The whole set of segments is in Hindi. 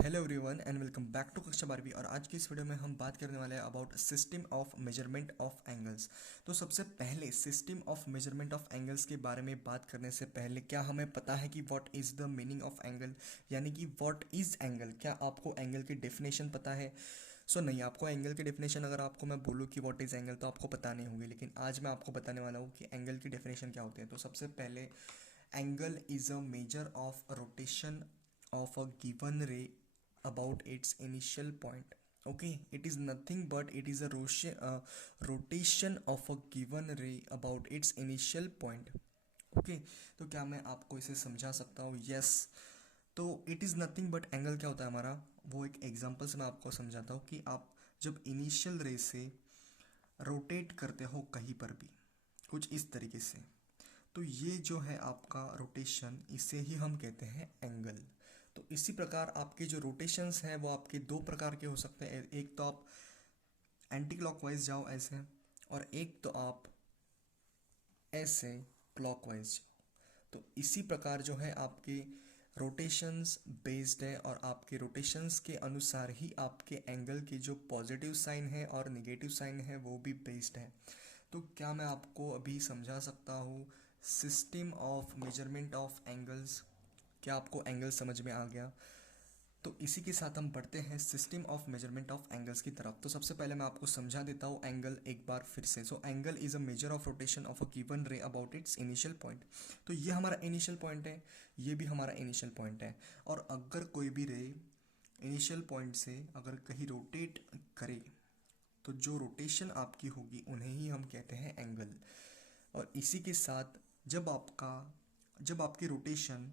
Hello everyone and welcome back to कक्षा 12वीं। और आज की इस वीडियो में हम बात करने वाले हैं about system of measurement of angles. तो सबसे पहले system of measurement of angles के बारे में बात करने से पहले क्या हमें पता है कि what is the meaning of angle, यानी कि व्हाट इज़ एंगल। क्या आपको एंगल की डेफिनेशन पता है? नहीं, आपको एंगल की डेफिनेशन अगर आपको मैं बोलूँ कि व्हाट इज़ एंगल तो आपको पता नहीं होगी, लेकिन आज मैं आपको बताने वाला हूँ कि एंगल की डेफिनेशन क्या होती है। तो सबसे पहले angle is a measure of rotation of a given ray about its initial point. Okay, it is nothing but it is a rotation of a given ray about its initial point. Okay, तो क्या मैं आपको इसे समझा सकता हूँ? यस। तो it is nothing but angle क्या होता है हमारा, वो एक एग्जांपल से मैं आपको समझाता हूँ कि आप जब इनिशियल रे से रोटेट करते हो कहीं पर भी कुछ इस तरीके से, तो ये जो है आपका रोटेशन, इसे ही हम कहते हैं एंगल। तो इसी प्रकार आपके जो रोटेशंस हैं वो आपके दो प्रकार के हो सकते हैं। एक तो आप एंटी क्लॉकवाइज जाओ ऐसे, और एक तो आप ऐसे क्लॉकवाइज जाओ। तो इसी प्रकार जो है आपके रोटेशंस बेस्ड है, और आपके रोटेशंस के अनुसार ही आपके एंगल के जो पॉजिटिव साइन है और निगेटिव साइन है वो भी बेस्ड है। तो क्या मैं आपको अभी समझा सकता हूँ system of measurement of angles? क्या आपको एंगल समझ में आ गया? तो इसी के साथ हम बढ़ते हैं system of measurement of angles की तरफ। तो सबसे पहले मैं आपको समझा देता हूँ एंगल एक बार फिर से। Angle is a measure of rotation of a given रे अबाउट इट्स इनिशियल पॉइंट। तो ये हमारा इनिशियल पॉइंट है, ये भी हमारा इनिशियल पॉइंट है। और अगर कोई भी रे इनिशियल पॉइंट से अगर कहीं रोटेट करे, तो जो रोटेशन आपकी होगी उन्हें ही हम कहते हैं एंगल। और इसी के साथ जब आपकी रोटेशन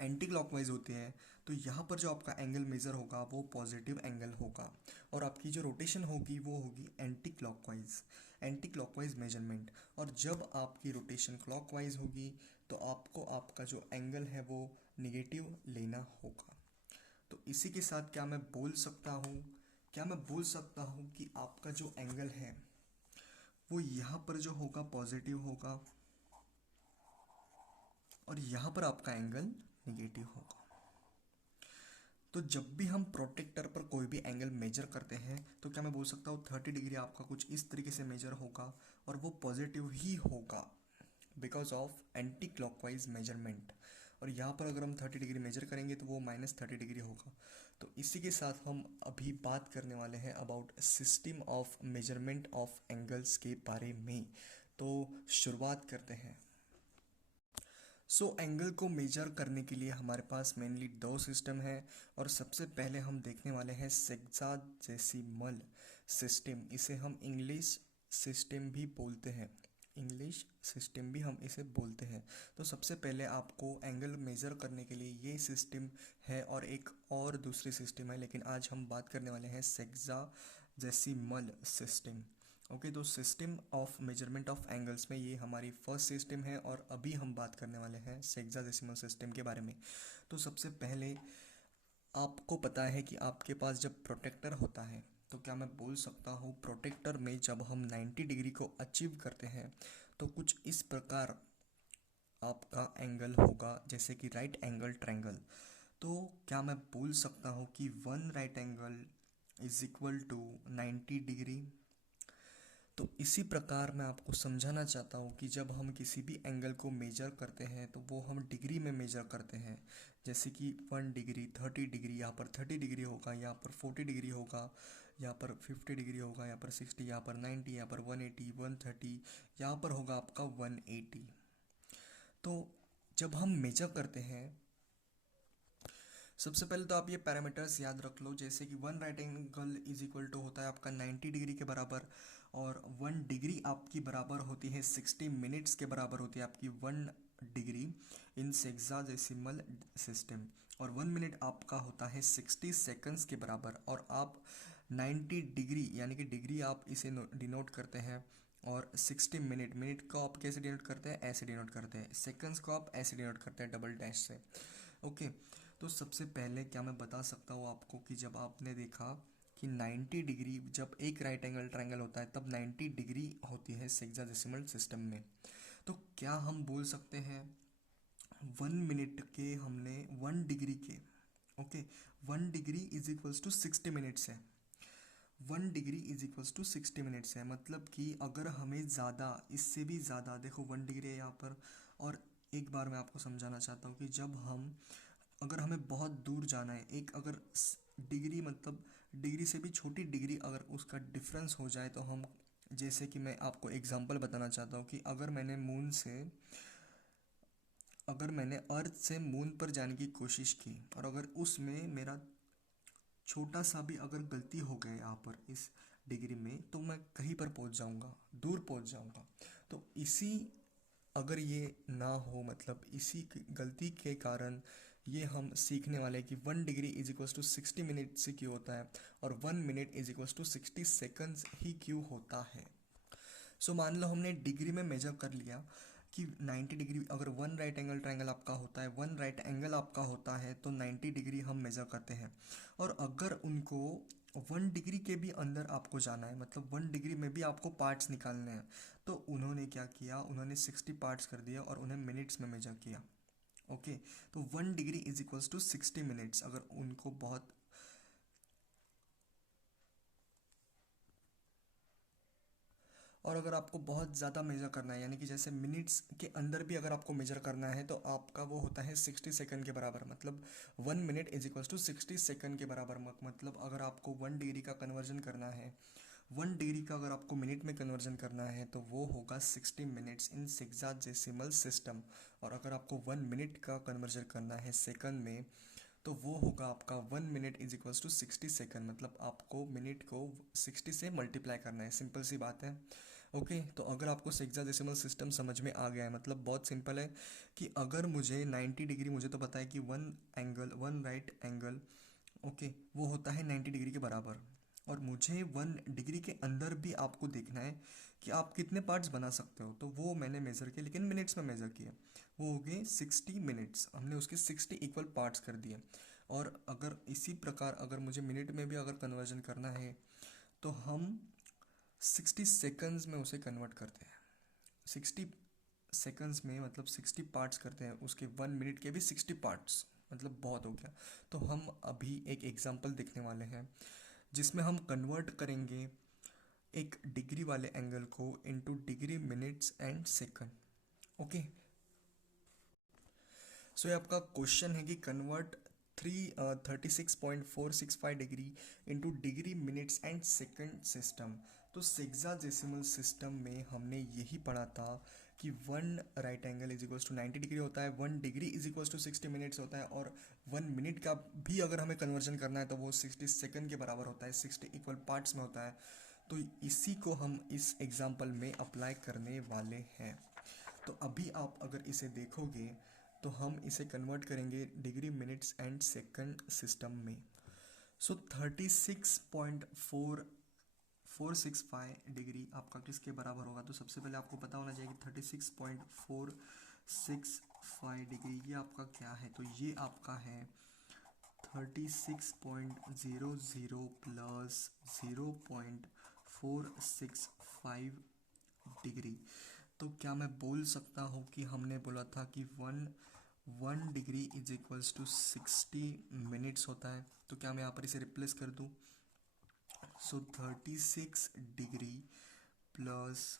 एंटी क्लॉकवाइज होती है, तो यहाँ पर जो आपका एंगल मेज़र होगा वो पॉजिटिव एंगल होगा। और आपकी जो रोटेशन होगी वो होगी एंटी क्लॉकवाइज मेजरमेंट। और जब आपकी रोटेशन क्लॉकवाइज होगी तो आपको आपका जो एंगल है वो निगेटिव लेना होगा। तो इसी के साथ क्या मैं बोल सकता हूँ कि आपका जो एंगल है वो यहाँ पर जो होगा पॉजिटिव होगा, और यहाँ पर आपका एंगल निगेटिव होगा। तो जब भी हम प्रोटेक्टर पर कोई भी एंगल मेजर करते हैं, तो क्या मैं बोल सकता हूँ 30 डिग्री आपका कुछ इस तरीके से मेजर होगा, और वो पॉजिटिव ही होगा because of anti clockwise measurement. और यहाँ पर अगर हम 30 डिग्री मेजर करेंगे तो वो -30 डिग्री होगा। तो इसी के साथ हम अभी बात करने वाले हैं about system of measurement of angles के बारे में। तो शुरुआत करते हैं। एंगल को मेजर करने के लिए हमारे पास मेनली दो सिस्टम है। और सबसे पहले हम देखने वाले हैं सेक्साजेसिमल सिस्टम। इसे हम इंग्लिश सिस्टम भी बोलते हैं, तो सबसे पहले आपको एंगल मेज़र करने के लिए ये सिस्टम है, और एक और दूसरी सिस्टम है, लेकिन आज हम बात करने वाले हैं सेक्साजेसिमल सिस्टम। ओके, तो system of measurement of angles में ये हमारी फर्स्ट सिस्टम है, और अभी हम बात करने वाले हैं सेक्साडेसिमल सिस्टम के बारे में। तो सबसे पहले आपको पता है कि आपके पास जब प्रोटेक्टर होता है, तो क्या मैं बोल सकता हूँ प्रोटेक्टर में जब हम 90 डिग्री को अचीव करते हैं तो कुछ इस प्रकार आपका एंगल होगा, जैसे कि राइट एंगल ट्रायंगल। तो क्या मैं बोल सकता हूँ कि one right angle is equal to 90 degree? तो इसी प्रकार मैं आपको समझाना चाहता हूँ कि जब हम किसी भी एंगल को मेजर करते हैं तो वो हम डिग्री में मेजर करते हैं। जैसे कि 1 डिग्री, 30 डिग्री, यहाँ पर 30 डिग्री होगा, यहाँ पर 40 डिग्री होगा, यहाँ पर 50 डिग्री होगा, यहाँ पर 60, यहाँ पर 90, यहाँ पर 180, 130, यहाँ पर होगा आपका 180। तो जब हम मेजर करते हैं, सबसे पहले तो आप ये पैरामीटर्स याद रख लो, जैसे कि one right angle is equal to होता है आपका 90 डिग्री के बराबर, और 1 डिग्री आपकी बराबर होती है 60 मिनट्स के बराबर होती है आपकी 1 डिग्री इन सेक्साडेसिमल सिस्टम। और 1 मिनट आपका होता है 60 सेकंड्स के बराबर। और आप 90 डिग्री यानी कि डिग्री आप इसे डिनोट करते हैं, और 60 मिनट, मिनट को आप कैसे डिनोट करते हैं? ऐसे डिनोट करते हैं। सेकंड्स को आप ऐसे डिनोट करते हैं, डबल डैश से। ओके, तो सबसे पहले क्या मैं बता सकता हूँ आपको कि जब आपने देखा कि 90 डिग्री जब एक राइट एंगल ट्रायंगल होता है तब 90 डिग्री होती है सेक्साडेसिमल सिस्टम में। तो क्या हम बोल सकते हैं 1 मिनट के हमने 1 डिग्री के okay, 1 degree is equals to 60 minutes है। 1 degree is equals to 60 minutes है, मतलब कि अगर हमें ज़्यादा, इससे भी ज़्यादा, देखो 1 डिग्री है यहाँ पर। और एक बार मैं आपको समझाना चाहता हूँ कि जब हम, अगर हमें बहुत दूर जाना है, एक अगर डिग्री मतलब डिग्री से भी छोटी डिग्री अगर उसका डिफरेंस हो जाए, तो हम, जैसे कि मैं आपको एग्जांपल बताना चाहता हूँ कि अगर मैंने अर्थ से मून पर जाने की कोशिश की, और अगर उसमें मेरा छोटा सा भी अगर गलती हो गया यहाँ पर इस डिग्री में, तो मैं कहीं पर पहुँच जाऊँगा, दूर पहुँच जाऊँगा। तो इसी, अगर ये ना हो, मतलब गलती के कारण ये हम सीखने वाले हैं कि 1 degree is equals to 60 minute से क्यों होता है, और 1 minute is equals to 60 seconds ही क्यों होता है। सो मान लो हमने डिग्री में मेजर कर लिया कि 90 डिग्री, अगर वन राइट एंगल ट्राइंगल आपका होता है, वन राइट एंगल आपका होता है, तो 90 डिग्री हम मेजर करते हैं। और अगर उनको 1 डिग्री के भी अंदर आपको जाना है, मतलब 1 डिग्री में भी आपको पार्ट्स निकालने हैं, तो उन्होंने क्या किया, उन्होंने 60 पार्ट्स कर दिया और उन्हें मिनट्स में मेजर किया। ओके, तो 1 degree is equals to 60 minutes, अगर उनको बहुत, और अगर आपको बहुत ज़्यादा मेजर करना है, यानी कि जैसे मिनट्स के अंदर भी अगर आपको मेजर करना है, तो आपका वो होता है 60 सेकंड के बराबर, मतलब 1 minute is equals to 60 second के बराबर। मतलब अगर आपको 1 डिग्री का कन्वर्जन करना है, 1 डिग्री का अगर आपको मिनट में कन्वर्जन करना है, तो वो होगा 60 मिनट्स इन सेक्साडेसिमल सिस्टम। और अगर आपको 1 मिनट का कन्वर्जन करना है सेकंड में, तो वो होगा आपका 1 minute is equals to 60 second, मतलब आपको मिनट को 60 से मल्टीप्लाई करना है, सिंपल सी बात है। ओके, तो अगर आपको हेक्साडेसिमल सिस्टम समझ में आ गया है, मतलब बहुत सिंपल है कि अगर मुझे 90 डिग्री, मुझे तो पता है कि वन राइट एंगल, ओके, वो होता है 90 डिग्री के बराबर। और मुझे 1 डिग्री के अंदर भी आपको देखना है कि आप कितने पार्ट्स बना सकते हो, तो वो मैंने मेज़र किया, लेकिन मिनट्स में मेज़र किया। वो हो गए 60 मिनट्स, हमने उसके 60 इक्वल पार्ट्स कर दिए। और अगर इसी प्रकार अगर मुझे मिनट में भी अगर कन्वर्जन करना है, तो हम 60 सेकंड्स में उसे कन्वर्ट करते हैं। 60 सेकंड्स में मतलब 60 पार्ट्स करते हैं उसके, 1 मिनट के भी 60 पार्ट्स, मतलब बहुत हो गया। तो हम अभी एक एग्जांपल देखने वाले हैं जिसमें हम कन्वर्ट करेंगे एक डिग्री वाले एंगल को into degree, minutes and second. Okay, so ये आपका क्वेश्चन है कि convert 36.465 degree into degree, minutes and second system. तो सेक्साडेसिमल सिस्टम में हमने यही पढ़ा था कि 1 right angle is equals to 90 degree होता है, 1 degree is equals to 60 minutes होता है, और 1 मिनट का भी अगर हमें कन्वर्जन करना है, तो वो 60 सेकंड के बराबर होता है, 60 इक्वल पार्ट्स में होता है। तो इसी को हम इस एग्जाम्पल में अप्लाई करने वाले हैं। तो अभी आप अगर इसे देखोगे, तो हम इसे कन्वर्ट करेंगे degree, minutes and second system में। सो 36.465 डिग्री आपका किसके बराबर होगा, तो सबसे पहले आपको पता होना चाहिए कि 36.465 डिग्री ये आपका क्या है, तो ये आपका है 36.00 प्लस 0.465 डिग्री। तो क्या मैं बोल सकता हूँ कि हमने बोला था कि one degree is equals to 60 minutes होता है, तो क्या मैं यहाँ पर इसे रिप्लेस कर दूँ। सो 36 डिग्री प्लस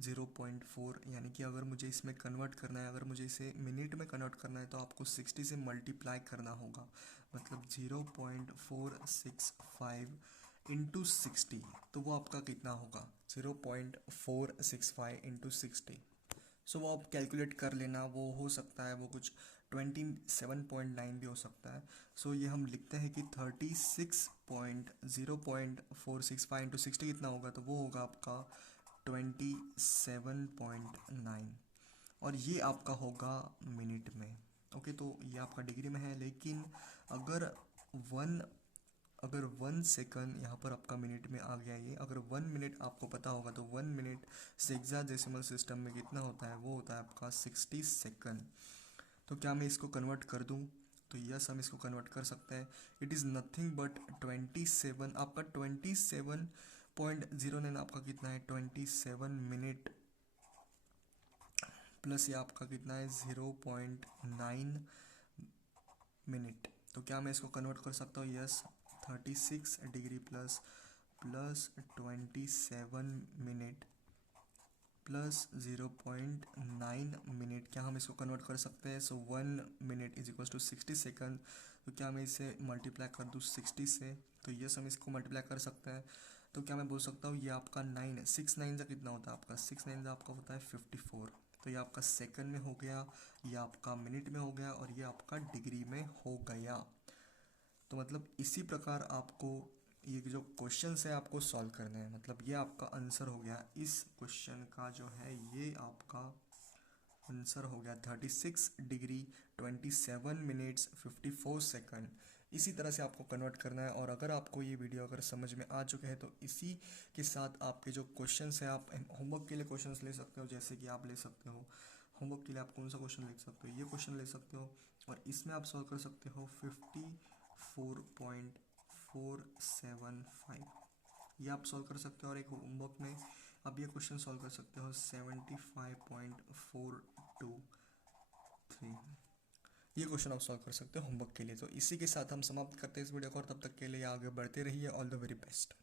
0.4, यानी कि अगर मुझे इसमें कन्वर्ट करना है, अगर मुझे इसे मिनट में कन्वर्ट करना है, तो आपको 60 से मल्टीप्लाई करना होगा, मतलब 0.465 इंटू 60, तो वो आपका कितना होगा, 0.465 इंटू 60। सो वो आप कैलकुलेट कर लेना, वो हो सकता है वो कुछ 27.9 भी हो सकता है। सो ये हम लिखते हैं कि 36.0.465 इंटू 60 कितना होगा, तो वो होगा आपका 27.9, और ये आपका होगा मिनट में। ओके, तो ये आपका डिग्री में है, लेकिन अगर वन अगर 1 सेकंड यहाँ पर आपका मिनट में आ गया, ये अगर 1 मिनट आपको पता होगा, तो 1 मिनट हेक्साडेसिमल सिस्टम में कितना होता है, वो होता है आपका 60 सेकंड। तो क्या मैं इसको कन्वर्ट कर दूँ, तो यस हम इसको कन्वर्ट कर सकते हैं। इट इज़ नथिंग बट 27, आपका 27.09 आपका कितना है, 27 मिनट, प्लस ये आपका कितना है 0.9 मिनट। तो क्या मैं इसको कन्वर्ट कर सकता हूँ? Yes, 36 degree plus 27 minute plus 0.9 minute, क्या हम इसको कन्वर्ट कर सकते हैं? So 1 minute is equal to 60 second. तो क्या मैं इसे मल्टीप्लाई कर दूँ 60 से? तो यस, हम इसको मल्टीप्लाई कर सकते हैं। तो क्या मैं बोल सकता हूँ ये आपका 9, 6 9 का कितना होता है आपका? 6 9 का आपका होता है 54। तो ये आपका सेकंड में हो गया, ये आपका मिनट में हो गया, और ये आपका डिग्री में हो गया। तो मतलब इसी प्रकार आपको ये जो क्वेश्चन है आपको सॉल्व करने हैं। मतलब ये आपका आंसर हो गया इस क्वेश्चन का, जो है ये आपका आंसर हो गया 36 डिग्री 27 मिनट्स 54 सेकंड। इसी तरह से आपको कन्वर्ट करना है। और अगर आपको ये वीडियो अगर समझ में आ चुके हैं तो इसी के साथ आपके जो क्वेश्चंस हैं, आप होमवर्क के लिए क्वेश्चंस ले सकते हो। जैसे कि आप ले सकते हो होमवर्क के लिए, आप कौन सा क्वेश्चन लिख सकते हो? ये क्वेश्चन ले सकते हो, और इसमें आप सॉल्व कर सकते हो 54.475, ये आप सॉल्व कर सकते हो। और एक होमवर्क में आप ये क्वेश्चन सॉल्व कर सकते हो 75.423, ये क्वेश्चन आप सॉल्व कर सकते हो होमवर्क के लिए। तो इसी के साथ हम समाप्त करते हैं इस वीडियो को, और तब तक के लिए आगे बढ़ते रहिए। All the very best.